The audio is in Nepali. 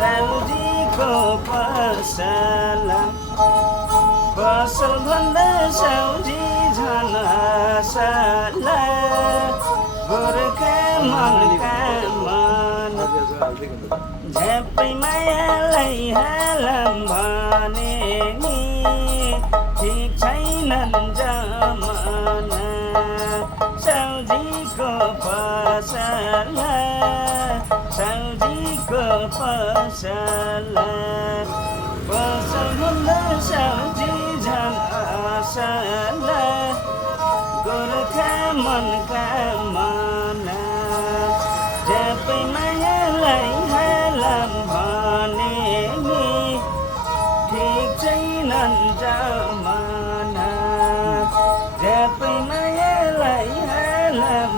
साउजीको पसल पसल भन्दा साउजी झन असल गोर्खा मनका मन झ्यापै मायालाई हालम भने नि ठिक छैनन् जमाना साउजीको पसल साउजीको पसल पसल भन्दा साउजी झन् असल गोर्खा मनका मना झ्यापै मायालाई हालम भने नि ठिक छैनन् जमाना झ्यापै मायालाई हालम